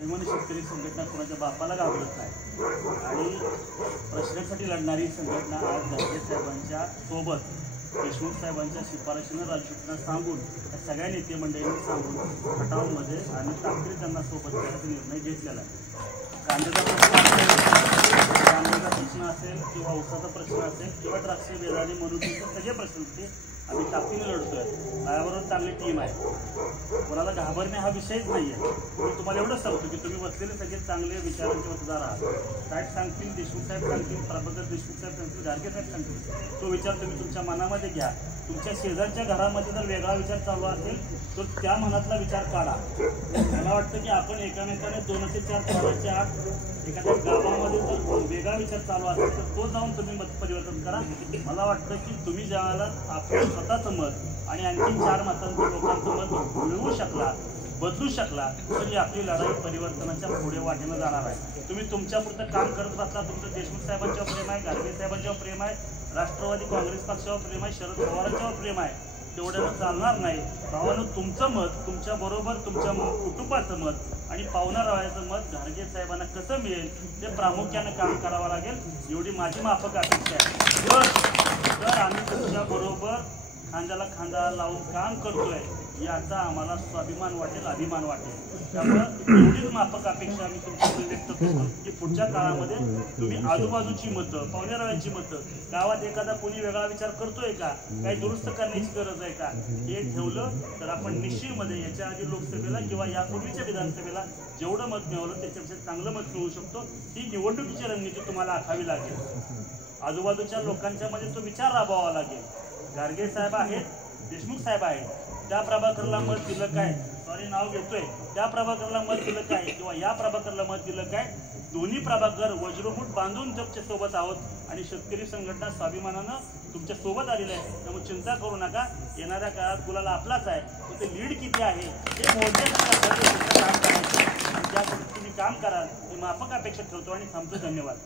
स्वाभिमानी शेतकरी संघटना कोणाच्या बापाला घाबरत नाही आणि प्रश्नासाठी लढणारी संघटना आज गाडगे साहेबांच्या सोबत देशमुख साहेबांच्या शिफारशीनं राज्यशासनाला सांगून या सगळ्या नेते मंडळींनी सांगून खटावमध्ये आणि ताकदीने त्यांना सोबत करायचा निर्णय घेतलेला आहे। कांद्याचा प्रश्न असेल किंवा ऊसाचा प्रश्न असेल किंवा द्राक्ष बेदाणे मनुष्याचे सगळे प्रश्न होते आम्ही ताकदीने लढतोय। माझ्याबरोबर चांगली टीम आहे, कोणाला घाबरणे हा विषयच नाही आहे। मी तुम्हाला एवढंच सांगतो की तुम्ही बसलेले सगळे चांगले विचारांचे मतदार आहात। साहेब सांगतील, देशमुख साहेब सांगतील, प्रभाकर देशमुख साहेब सांगतील, गाडगे साहेब सांगतील, तो विचार तुम्ही तुमच्या मनामध्ये घ्या। तुमच्या शेजारच्या घरामध्ये जर वेगळा विचार चालू असेल तर त्या मनातला विचार काढा। मला वाटतं की आपण एकामेकाने 2 ते 4 सालाच्या आत एखाद्या गावामध्ये जर वेगळा विचार चालू असेल तर तो जाऊन तुम्ही मत परिवर्तन करा। मला वाटतं की तुम्ही ज्यावेळेला आपलं स्वतःचं मत आणि आणखी 4 मतांचं लोकांचं मत मिळवू शकला, बदलू शकला तर ही आपली लढाई परिवर्तनाच्या पुढे वाटेनं जाणार आहे। तुम्ही तुमच्यापुरतं काम करत बसला, तुमचं देशमुख साहेबांच्यावर प्रेम आहे, गाडगे साहेबांच्यावर प्रेम आहे, राष्ट्रवादी काँग्रेस पक्षावर प्रेम आहे, शरद पवारांच्यावर प्रेम आहे, तेवढ्यानं चालणार नाही। भावानं तुमचं मत, तुमच्याबरोबर तुमच्या कुटुंबाचं मत आणि पाहुणारावयाचं मत गाडगे साहेबांना कसं मिळेल ते प्रामुख्यानं काम करावं लागेल, एवढी माझी माफक अपेक्षा आहे। तर आम्ही तुमच्याबरोबर खांद्याला खांदा लावून काम करतोय याचा आम्हाला स्वाभिमान वाटेल, अभिमान वाटेल। त्यामुळे एवढीच माफक अपेक्षा आम्ही तुमच्याकडे व्यक्त करतो की पुढच्या काळामध्ये तुम्ही आजूबाजूची मतं, पाहुण्यारावयांची मतं, गावात एखादा कोणी वेगळा विचार करतोय का, काही दुरुस्त करण्याची गरज आहे का, हे ठेवलं तर आपण निश्चितमध्ये याच्या आधी लोकसभेला किंवा यापूर्वीच्या विधानसभेला जेवढं मत मिळवलं त्याच्यापेक्षा चांगलं मत मिळवू शकतो। ही निवडणुकीची रणनीती तुम्हाला आखावी लागेल, आजूबाजूच्या लोकांच्या मध्ये तो विचार राबवावा लागेल। गाडगे साहेब आहेत, देशमुख साहेब आहेत, त्या प्रभाकरला मत दिलं काय, सॉरी नाव घेतोय, त्या प्रभाकरला मत दिलं काय किंवा या प्रभाकरला मत दिलं काय, दोन्ही प्रभाकर वज्रमुठ बांधून तुमच्या सोबत आहोत आणि शेतकरी संघटना स्वाभिमानानं तुमच्या सोबत आलेलं आहे। त्यामुळे चिंता करू नका, येणाऱ्या काळात गुलाला आपलाच आहे, तर ते लीड किती आहे हे मोजण्याचं काम करायचं, ज्या पद्धतीने काम कराल ही माफक अपेक्षा ठेवतो आणि थांबतो। धन्यवाद।